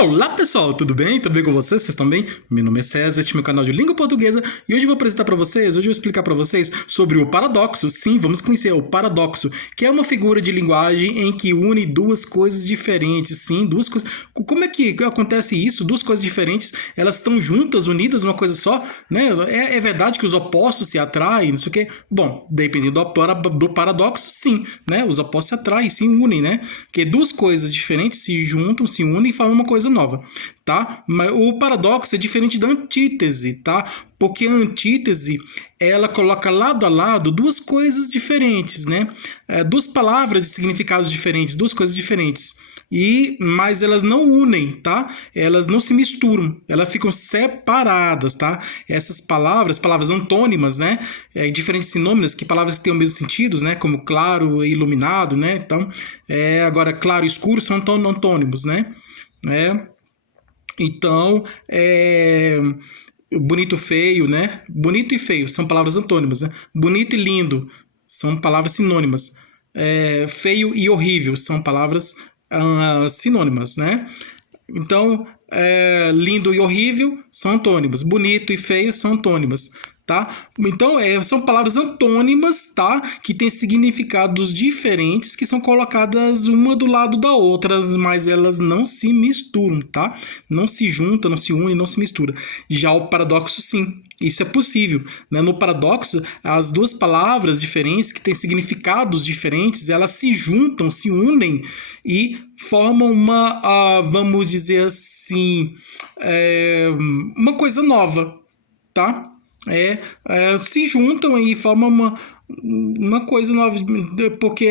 Olá pessoal, tudo bem? Tudo bem com vocês? Vocês estão bem? Meu nome é César, este é meu canal de língua portuguesa e hoje eu vou apresentar para vocês, hoje eu vou explicar para vocês sobre o paradoxo. Sim, vamos conhecer o paradoxo, que é uma figura de linguagem em que une duas coisas diferentes. Sim, duas coisas. Como é que acontece isso? Duas coisas diferentes, elas estão juntas, unidas numa coisa só, né? É verdade que os opostos se atraem, não sei o quê. Bom, dependendo do paradoxo, sim, né? Os opostos se atraem, se unem, né? Porque duas coisas diferentes se juntam, se unem e formam uma coisa nova, tá? Mas o paradoxo é diferente da antítese, tá? Porque a antítese, ela coloca lado a lado duas coisas diferentes, né? Duas palavras de significados diferentes, duas coisas diferentes. Mas elas não unem, tá? Elas não se misturam, elas ficam separadas, tá? Essas palavras antônimas, né? Diferentes sinônimas, que palavras que têm o mesmo sentido, né? Como claro e iluminado, né? Então, agora claro e escuro são antônimos, né? Então, bonito, feio, né? Bonito e feio são palavras antônimas, né? Bonito e lindo são palavras sinônimas. Feio e horrível são palavras sinônimas, né? Então, lindo e horrível são antônimos. Bonito e feio são antônimas, tá? Então, são palavras antônimas, tá? Que têm significados diferentes, que são colocadas uma do lado da outra, mas elas não se misturam, tá? Não se juntam, não se unem, não se misturam. Já o paradoxo, sim. Isso é possível, né? No paradoxo, as duas palavras diferentes, que têm significados diferentes, elas se juntam, se unem e formam uma, vamos dizer assim, uma coisa nova, tá? Se juntam e formam uma coisa nova, porque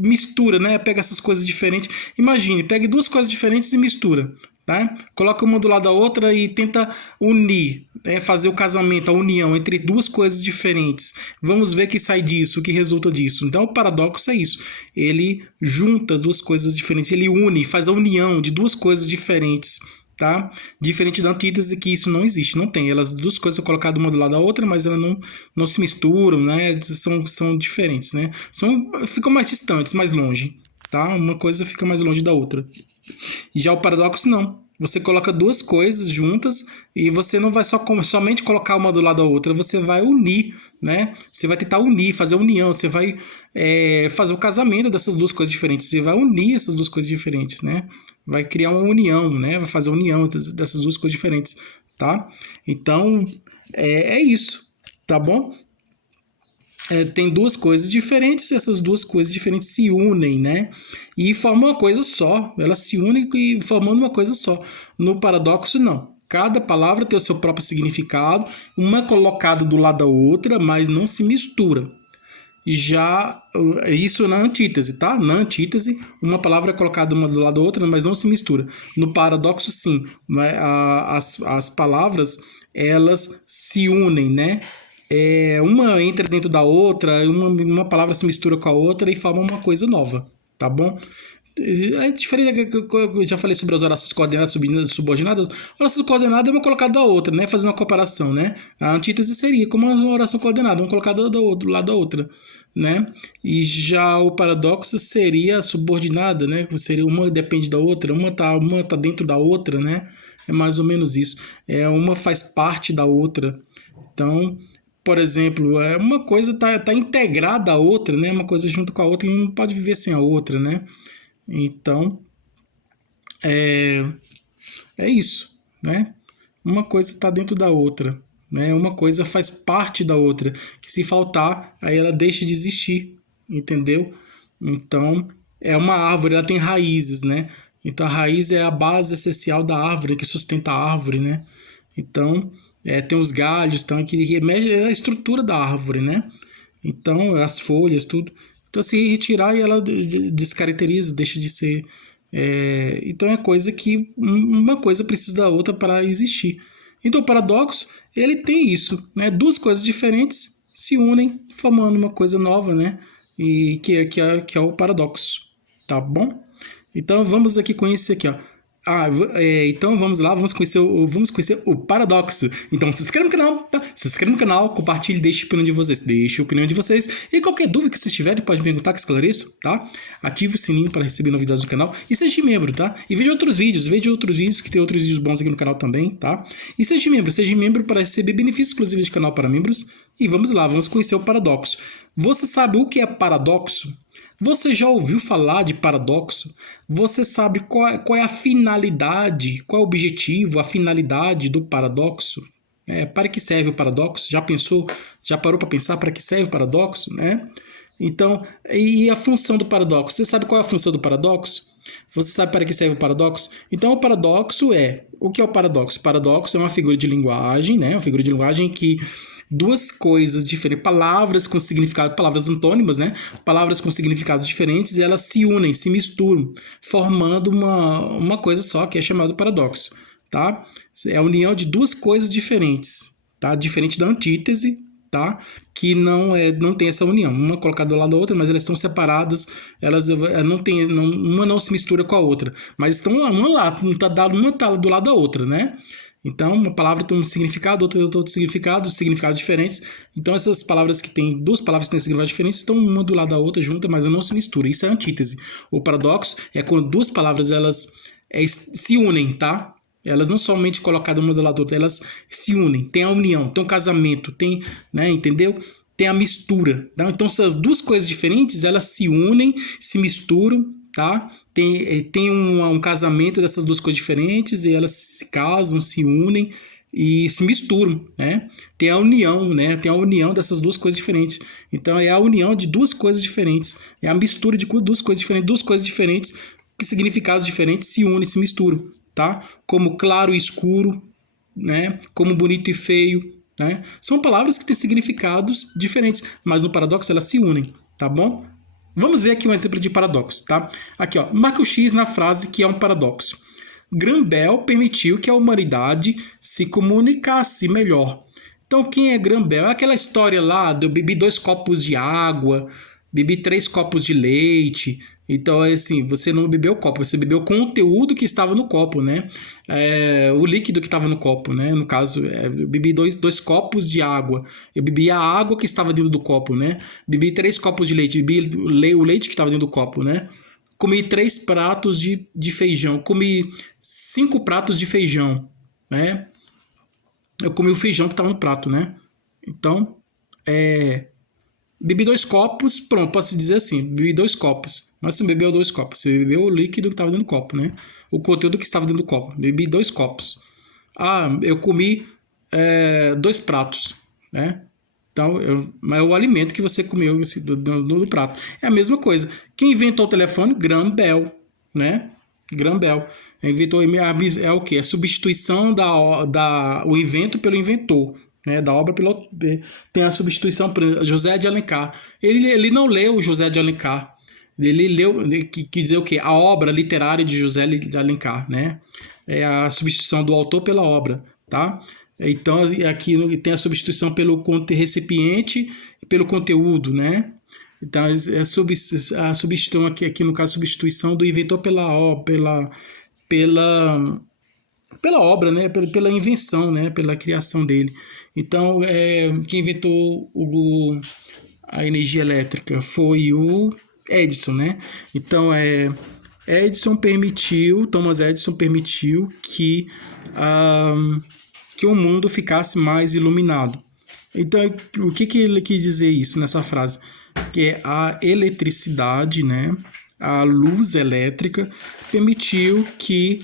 mistura, né? Pega essas coisas diferentes. Imagine, pegue duas coisas diferentes e mistura, tá? Coloca uma do lado da outra e tenta unir, fazer o casamento, a união entre duas coisas diferentes. Vamos ver o que sai disso, o que resulta disso. Então, o paradoxo é isso. Ele junta duas coisas diferentes, ele une, faz a união de duas coisas diferentes. Tá? Diferente da antítese, que isso não existe, não tem. Elas duas coisas são colocadas uma do lado da outra, mas elas não se misturam, né? São diferentes, né? Ficam mais distantes, mais longe, tá? Uma coisa fica mais longe da outra. E já o paradoxo não. Você coloca duas coisas juntas e você não vai somente colocar uma do lado da outra, você vai unir, né? Você vai tentar unir, fazer a união, você vai fazer o casamento dessas duas coisas diferentes, você vai unir essas duas coisas diferentes, né? Vai criar uma união, né? Vai fazer a união dessas duas coisas diferentes, tá? Então, é isso, tá bom? Tem duas coisas diferentes, essas duas coisas diferentes se unem, né? E formam uma coisa só. Elas se unem e formando uma coisa só. No paradoxo, não. Cada palavra tem o seu próprio significado, uma é colocada do lado da outra, mas não se mistura. Já isso na antítese, tá? Na antítese, uma palavra é colocada uma do lado da outra, mas não se mistura. No paradoxo, sim. As palavras, elas se unem, né? Uma entra dentro da outra, uma palavra se mistura com a outra e forma uma coisa nova, tá bom? É diferente que eu já falei sobre as orações coordenadas subordinadas. A oração coordenada é uma colocada da outra, né? Fazendo uma comparação, né? A antítese seria como uma oração coordenada, uma colocada do lado da outra, né? E já o paradoxo seria a subordinada, né? Seria uma depende da outra, uma tá dentro da outra, né? É mais ou menos isso. Uma faz parte da outra. Então, por exemplo, uma coisa tá integrada à outra, né? Uma coisa junto com a outra e não pode viver sem a outra, né? Então, é isso, né? Uma coisa está dentro da outra, né? Uma coisa faz parte da outra, que se faltar, aí ela deixa de existir, entendeu? Então, é uma árvore, ela tem raízes, né? Então, a raiz é a base essencial da árvore, que sustenta a árvore, né? Então, tem os galhos, que remete a estrutura da árvore, né? Então, as folhas, tudo. Então, se retirar, ela descaracteriza, deixa de ser. Então, é coisa que uma coisa precisa da outra para existir. Então, o paradoxo, ele tem isso, né? Duas coisas diferentes se unem, formando uma coisa nova, né? E que é o paradoxo, tá bom? Então, vamos aqui conhecer aqui, ó. Então vamos lá, vamos conhecer o paradoxo. Então se inscreva no canal, tá? Se inscreva no canal, compartilhe, deixe a opinião de vocês. Deixe a opinião de vocês. E qualquer dúvida que vocês tiverem, pode me perguntar que esclareço, tá? Ative o sininho para receber novidades do canal. E seja membro, tá? E veja outros vídeos, que tem outros vídeos bons aqui no canal também, tá? E seja membro para receber benefícios exclusivos de canal para membros. E vamos lá, vamos conhecer o paradoxo. Você sabe o que é paradoxo? Você já ouviu falar de paradoxo? Você sabe qual é a finalidade, qual é o objetivo, a finalidade do paradoxo? Para que serve o paradoxo? Já pensou? Já parou para pensar para que serve o paradoxo? Né? Então, e a função do paradoxo? Você sabe qual é a função do paradoxo? Você sabe para que serve o paradoxo? Então, o paradoxo é... O que é o paradoxo? O paradoxo é uma figura de linguagem, né? Uma figura de linguagem que duas coisas diferentes, palavras com significado, palavras antônimas, né? Palavras com significados diferentes, e elas se unem, se misturam, formando uma coisa só, que é chamado paradoxo, tá? É a união de duas coisas diferentes, tá? Diferente da antítese, tá? Que não tem essa união, uma colocada do lado da outra, mas elas estão separadas, uma não se mistura com a outra, mas estão uma tá do lado da outra, né? Então, uma palavra tem um significado, outra tem outro significado, significados diferentes. Então, essas palavras que têm duas palavras que têm significados diferentes estão uma do lado da outra juntas, mas não se misturam. Isso é antítese. O paradoxo é quando duas palavras elas se unem, tá? Elas não somente colocadas uma do lado da outra, elas se unem. Tem a união, tem um casamento, tem, né, entendeu? Tem a mistura. Tá? Então, essas duas coisas diferentes, elas se unem, se misturam, tá? Tem um casamento dessas duas coisas diferentes e elas se casam, se unem e se misturam, né? Tem a união, né? Tem a união dessas duas coisas diferentes. Então é a união de duas coisas diferentes, é a mistura de duas coisas diferentes que significados diferentes se unem, se misturam, tá? Como claro e escuro, né? Como bonito e feio, né? São palavras que têm significados diferentes, mas no paradoxo elas se unem, tá bom? Vamos ver aqui um exemplo de paradoxo, tá? Aqui, ó, marca o X na frase que é um paradoxo. Graham Bell permitiu que a humanidade se comunicasse melhor. Então, quem é Graham Bell? É aquela história lá de eu bebi 2 copos de água, bebi 3 copos de leite. Então, assim, você não bebeu o copo, você bebeu o conteúdo que estava no copo, né? O líquido que estava no copo, né? No caso, eu bebi 2 copos de água. Eu bebi a água que estava dentro do copo, né? Bebi 3 copos de leite, bebi o leite que estava dentro do copo, né? Comi 3 pratos de feijão, comi 5 pratos de feijão, né? Eu comi o feijão que estava no prato, né? Então, bebi 2 copos, pronto, posso dizer assim, bebi 2 copos. Mas você bebeu 2 copos, você bebeu o líquido que estava dentro do copo, né? O conteúdo que estava dentro do copo. Bebi 2 copos. Eu comi 2 pratos, né? Então, mas é o alimento que você comeu do prato. É a mesma coisa. Quem inventou o telefone? Graham Bell, né? Graham Bell. Inventou, o quê? A substituição o invento pelo inventor. Né, da obra tem a substituição por José de Alencar. Ele não leu José de Alencar. Ele leu, quer dizer o quê? A obra literária de José de Alencar, né? É a substituição do autor pela obra, tá? Então aqui tem a substituição pelo recipiente e pelo conteúdo, né? Então a substituição aqui no caso a substituição do inventor pela obra, né? Pela invenção, né? Pela criação dele. Então, quem inventou a energia elétrica foi o Edison, né? Então, Thomas Edison permitiu que o mundo ficasse mais iluminado. Então, o que ele quis dizer isso nessa frase? Que a eletricidade, né? A luz elétrica permitiu que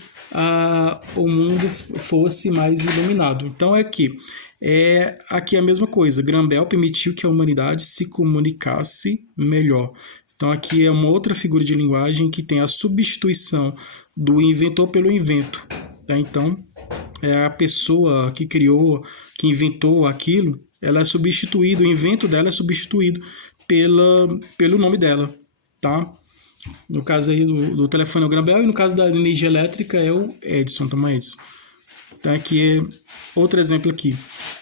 o mundo fosse mais iluminado. Então aqui a mesma coisa. Graham Bell permitiu que a humanidade se comunicasse melhor. Então aqui é uma outra figura de linguagem que tem a substituição do inventor pelo invento. Tá? Então é a pessoa que criou, que inventou aquilo, ela é substituída, o invento dela é substituído pelo nome dela, tá? No caso aí do telefone é o Graham Bell e no caso da energia elétrica é o Edison, Thomas Edison. Então aqui outro exemplo aqui.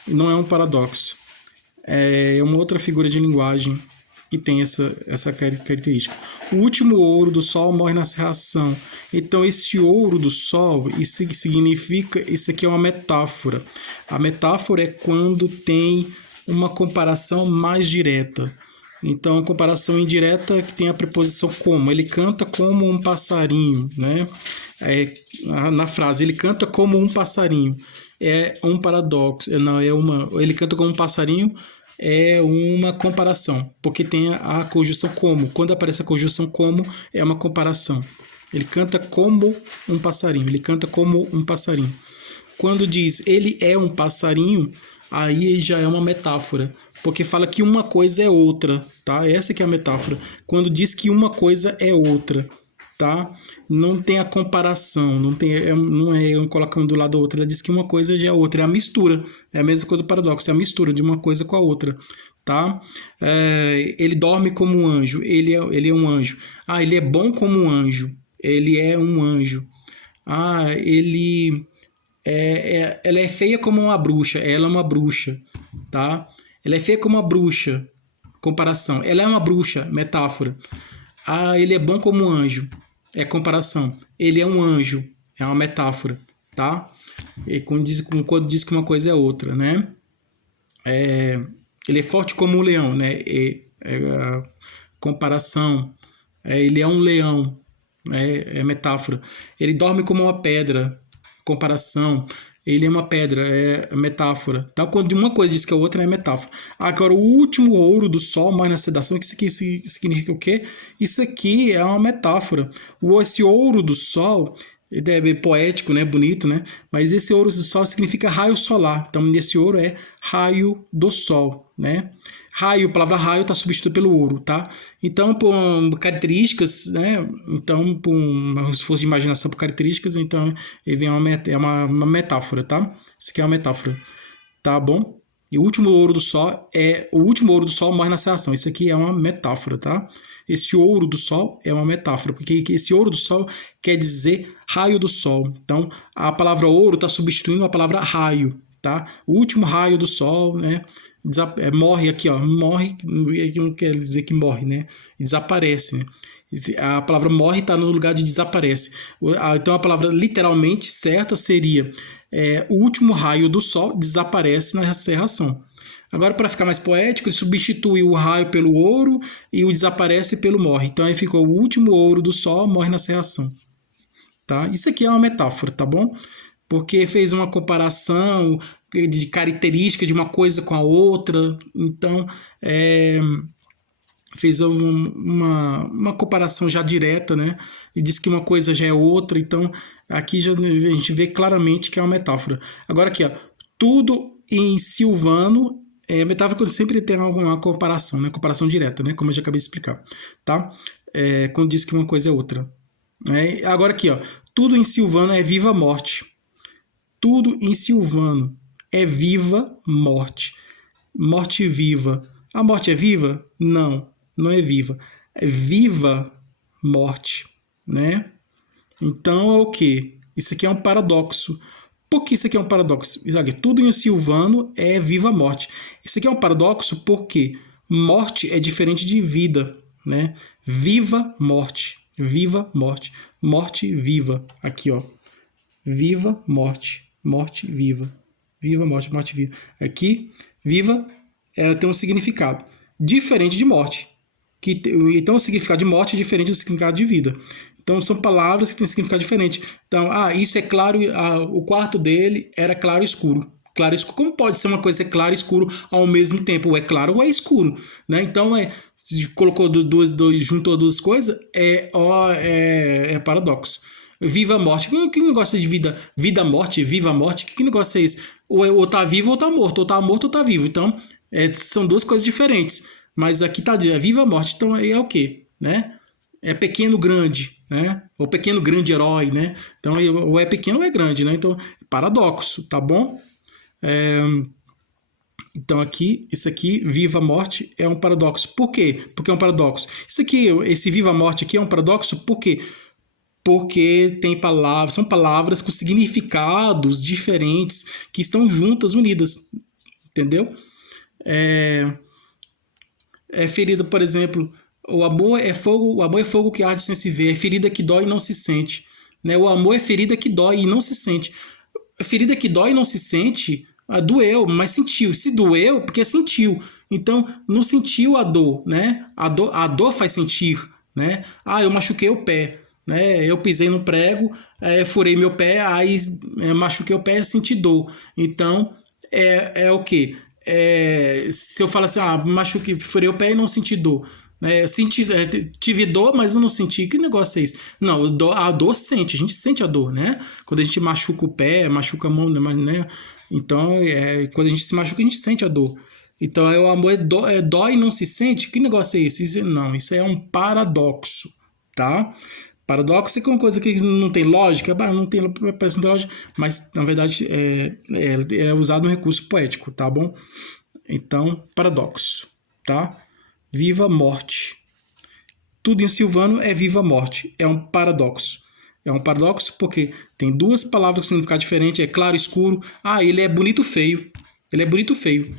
Não é um paradoxo. É uma outra figura de linguagem que tem essa característica. O último ouro do sol morre na serração. Então, esse ouro do sol, isso significa, isso aqui é uma metáfora. A metáfora é quando tem uma comparação mais direta. Então, a comparação indireta que tem a preposição como. Ele canta como um passarinho, né? Na frase, ele canta como um passarinho. É um paradoxo. Ele canta como um passarinho, é uma comparação, porque tem a conjunção como. Quando aparece a conjunção como, é uma comparação. Ele canta como um passarinho. Ele canta como um passarinho. Quando diz ele é um passarinho, aí já é uma metáfora, porque fala que uma coisa é outra, tá? Essa que é a metáfora. Quando diz que uma coisa é outra, tá? Não tem a comparação, não é colocando do lado da outra. Ela diz que uma coisa já é outra, é a mistura. É a mesma coisa do paradoxo, é a mistura de uma coisa com a outra, tá? Ele dorme como um anjo, ele é um anjo. Ele é bom como um anjo, ele é um anjo. Ela é feia como uma bruxa, ela é uma bruxa, tá? Ela é feia como uma bruxa, comparação. Ela é uma bruxa, metáfora. Ele é bom como um anjo, é comparação. Ele é um anjo, é uma metáfora, tá? E quando diz que uma coisa é outra, né? Ele é forte como um leão, né? Comparação. Ele é um leão, é metáfora. Ele dorme como uma pedra, comparação. Ele é uma pedra, é metáfora. Então, quando uma coisa diz que a outra é metáfora. Agora, o último ouro do sol mais na sedação, que isso aqui significa o quê? Isso aqui é uma metáfora. Esse ouro do sol, ele é poético, né? Bonito, né? Mas esse ouro do sol significa raio solar. Então, esse ouro é raio do sol, né? Raio, a palavra raio está substituída pelo ouro, tá? Então, por características, né? Então, por um esforço de imaginação por características, então, ele vem uma metáfora, tá? Isso aqui é uma metáfora, tá bom? E o último ouro do sol morre na serração. Isso aqui é uma metáfora, tá? Esse ouro do sol é uma metáfora, porque esse ouro do sol quer dizer raio do sol. Então, a palavra ouro está substituindo a palavra raio, tá? O último raio do sol, né? Morre aqui, ó, morre, não quer dizer que morre, né? Desaparece, né? A palavra morre está no lugar de desaparece. Então a palavra literalmente certa seria o último raio do sol desaparece na serração. Agora, para ficar mais poético, ele substitui o raio pelo ouro e o desaparece pelo morre. Então aí ficou o último ouro do sol morre na serração. Tá? Isso aqui é uma metáfora, tá bom? Porque fez uma comparação de característica de uma coisa com a outra, então fez uma comparação já direta, né? E diz que uma coisa já é outra, então aqui já a gente vê claramente que é uma metáfora. Agora aqui, ó, tudo em silvano metáfora quando sempre tem alguma comparação, né? Comparação direta, né? Como eu já acabei de explicar, tá? Quando diz que uma coisa é outra. Agora aqui, ó, tudo em silvano é viva morte. Tudo em silvano é viva morte. Morte viva. A morte é viva? Não, não é viva. É viva morte, né? Então é o quê? Isso aqui é um paradoxo. Por que isso aqui é um paradoxo? Tudo em silvano é viva morte. Isso aqui é um paradoxo porque morte é diferente de vida, né? Viva morte. Viva morte. Morte viva. Aqui, ó. Viva morte. Morte viva. Viva morte. Morte viva. Aqui, viva tem um significado diferente de morte. Então, o significado de morte é diferente do significado de vida. Então, são palavras que têm significado diferente. Então, isso é claro, o quarto dele era claro e escuro. Claro e escuro. Como pode ser uma coisa claro e escuro ao mesmo tempo? Ou é claro ou é escuro, né? Então, se colocou juntou duas coisas, é paradoxo. Viva a morte. Que negócio de vida? Vida, morte, viva a morte? Que negócio é esse? Ou tá vivo ou tá morto. Ou tá morto ou tá vivo. Então, são duas coisas diferentes. Mas aqui tá dizendo viva a morte. Então, é o quê? Né? É pequeno, grande, né? Ou pequeno, grande herói, né? Então, ou é pequeno ou é grande, né? Então, paradoxo, tá bom? Então, isso aqui, viva a morte, é um paradoxo. Por quê? Porque é um paradoxo. Esse viva a morte aqui é um paradoxo, por quê? Porque são palavras com significados diferentes que estão juntas, unidas, entendeu? ferida, por exemplo, o amor é fogo que arde sem se ver, é ferida que dói e não se sente, né? O amor é ferida que dói e não se sente. A ferida que dói e não se sente, doeu, mas sentiu. Se doeu, porque sentiu. Então, não sentiu a dor, né? A dor faz sentir, né? Eu machuquei o pé, né? Eu pisei no prego, furei meu pé, aí machuquei o pé e senti dor. Então, é o quê? Se eu falar assim, machuquei, furei o pé e não senti dor. Tive dor, mas eu não senti. Que negócio é esse? Não, a dor sente, a gente sente a dor, né? Quando a gente machuca o pé, machuca a mão, né? Então, quando a gente se machuca, a gente sente a dor. Então, o amor dói e não se sente? Que negócio é esse? Isso é um paradoxo, tá? Paradoxo é uma coisa que não tem lógica, não tem, parece não tem lógica, mas na verdade é usado no recurso poético, tá bom? Então, paradoxo, tá? Viva morte. Tudo em silvano é viva morte. É um paradoxo. É um paradoxo porque tem duas palavras com significado diferente. É claro e escuro. Ele é bonito feio. Ele é bonito feio.